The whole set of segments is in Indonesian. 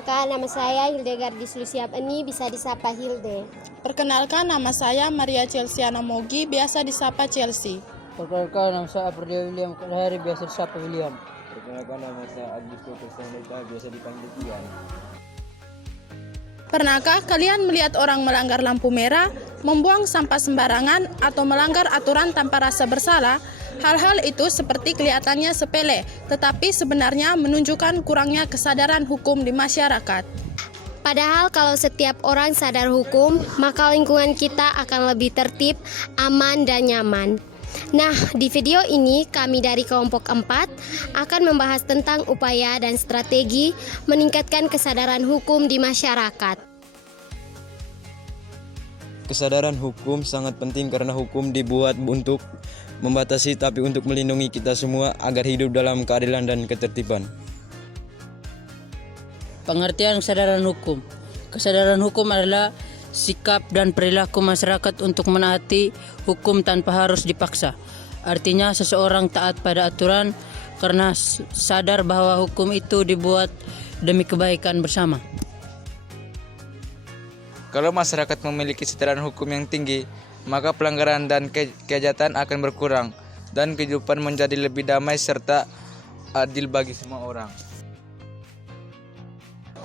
Perkenalkan, nama saya Hildegardis Lusiapeni, bisa disapa Hilde. Perkenalkan, nama saya Maria Chelsiana Mogi, biasa disapa Chelsea. Perkenalkan, nama saya Aprilia William Kalahari, biasa disapa William. Perkenalkan, nama saya Agusto Kristianita, biasa dipanggil Ian. Pernahkah kalian melihat orang melanggar lampu merah, membuang sampah sembarangan, atau melanggar aturan tanpa rasa bersalah? Hal-hal itu seperti kelihatannya sepele, tetapi sebenarnya menunjukkan kurangnya kesadaran hukum di masyarakat. Padahal kalau setiap orang sadar hukum, maka lingkungan kita akan lebih tertib, aman, dan nyaman. Nah, di video ini kami dari kelompok 4 akan membahas tentang upaya dan strategi meningkatkan kesadaran hukum di masyarakat. Kesadaran hukum sangat penting karena hukum dibuat untuk membatasi tapi untuk melindungi kita semua agar hidup dalam keadilan dan ketertiban. Pengertian kesadaran hukum. Kesadaran hukum adalah sikap dan perilaku masyarakat untuk menaati hukum tanpa harus dipaksa. Artinya seseorang taat pada aturan karena sadar bahwa hukum itu dibuat demi kebaikan bersama. Kalau masyarakat memiliki kesadaran hukum yang tinggi, maka pelanggaran dan kejahatan akan berkurang dan kehidupan menjadi lebih damai serta adil bagi semua orang.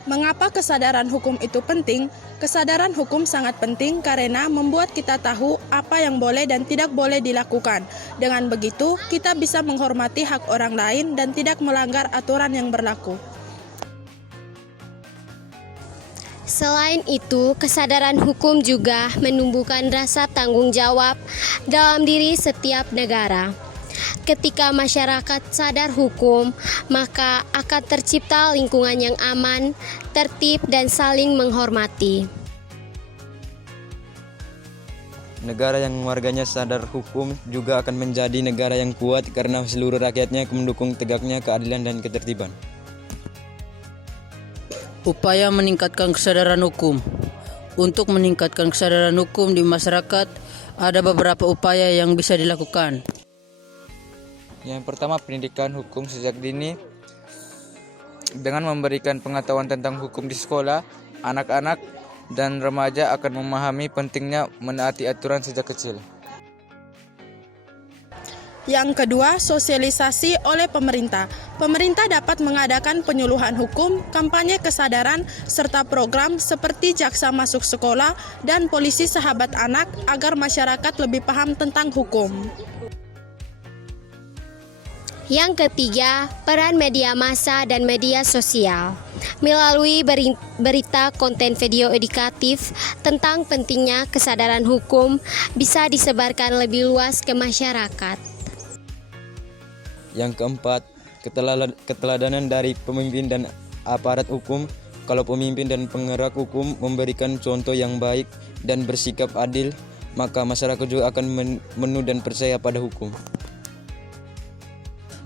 Mengapa kesadaran hukum itu penting? Kesadaran hukum sangat penting karena membuat kita tahu apa yang boleh dan tidak boleh dilakukan. Dengan begitu, kita bisa menghormati hak orang lain dan tidak melanggar aturan yang berlaku. Selain itu, kesadaran hukum juga menumbuhkan rasa tanggung jawab dalam diri setiap negara. Ketika masyarakat sadar hukum, maka akan tercipta lingkungan yang aman, tertib, dan saling menghormati. Negara yang warganya sadar hukum juga akan menjadi negara yang kuat karena seluruh rakyatnya mendukung tegaknya keadilan dan ketertiban. Upaya meningkatkan kesadaran hukum. Untuk meningkatkan kesadaran hukum di masyarakat, ada beberapa upaya yang bisa dilakukan. Yang pertama, pendidikan hukum sejak dini. Dengan memberikan pengetahuan tentang hukum di sekolah, anak-anak dan remaja akan memahami pentingnya menaati aturan sejak kecil. Yang kedua, sosialisasi oleh pemerintah. Pemerintah dapat mengadakan penyuluhan hukum, kampanye kesadaran, serta program seperti jaksa masuk sekolah dan polisi sahabat anak agar masyarakat lebih paham tentang hukum. Yang ketiga, peran media massa dan media sosial. Melalui berita konten video edukatif tentang pentingnya kesadaran hukum bisa disebarkan lebih luas ke masyarakat. Yang keempat, keteladanan dari pemimpin dan aparat hukum. Kalau pemimpin dan penggerak hukum memberikan contoh yang baik dan bersikap adil, maka masyarakat juga akan menurut dan percaya pada hukum.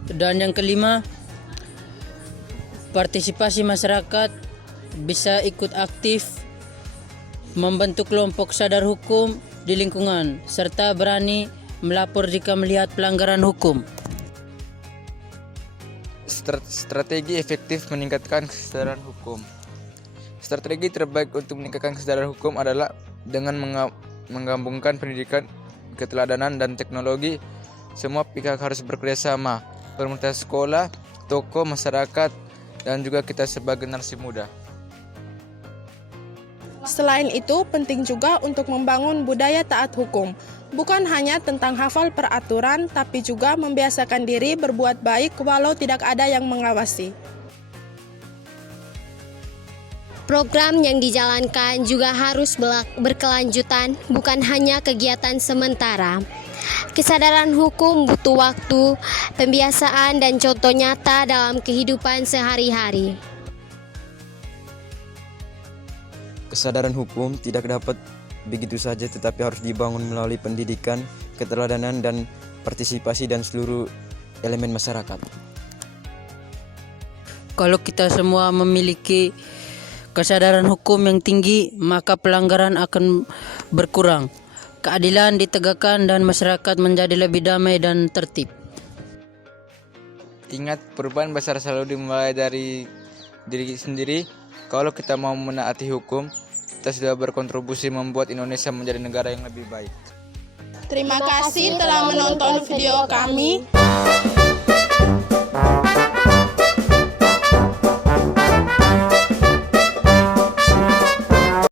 Dan yang kelima, partisipasi masyarakat bisa ikut aktif membentuk kelompok sadar hukum di lingkungan serta berani melapor jika melihat pelanggaran hukum. Strategi efektif meningkatkan kesadaran hukum. Strategi terbaik untuk meningkatkan kesadaran hukum adalah dengan menggabungkan pendidikan, keteladanan, dan teknologi. Semua pihak harus bekerjasama, pemerintah, sekolah, tokoh, masyarakat, dan juga kita sebagai generasi muda. Selain itu, penting juga untuk membangun budaya taat hukum. Bukan hanya tentang hafal peraturan, tapi juga membiasakan diri berbuat baik walau tidak ada yang mengawasi. Program yang dijalankan juga harus berkelanjutan, bukan hanya kegiatan sementara. Kesadaran hukum butuh waktu, pembiasaan, dan contoh nyata dalam kehidupan sehari-hari. Kesadaran hukum tidak dapat begitu saja tetapi harus dibangun melalui pendidikan, keteladanan, dan partisipasi dan seluruh elemen masyarakat. Kalau kita semua memiliki kesadaran hukum yang tinggi, maka pelanggaran akan berkurang, keadilan ditegakkan, dan masyarakat menjadi lebih damai dan tertib. Ingat, perubahan besar selalu dimulai dari diri sendiri. Kalau kita mau menaati hukum, kita sudah berkontribusi membuat Indonesia menjadi negara yang lebih baik. Terima kasih telah menonton video kami.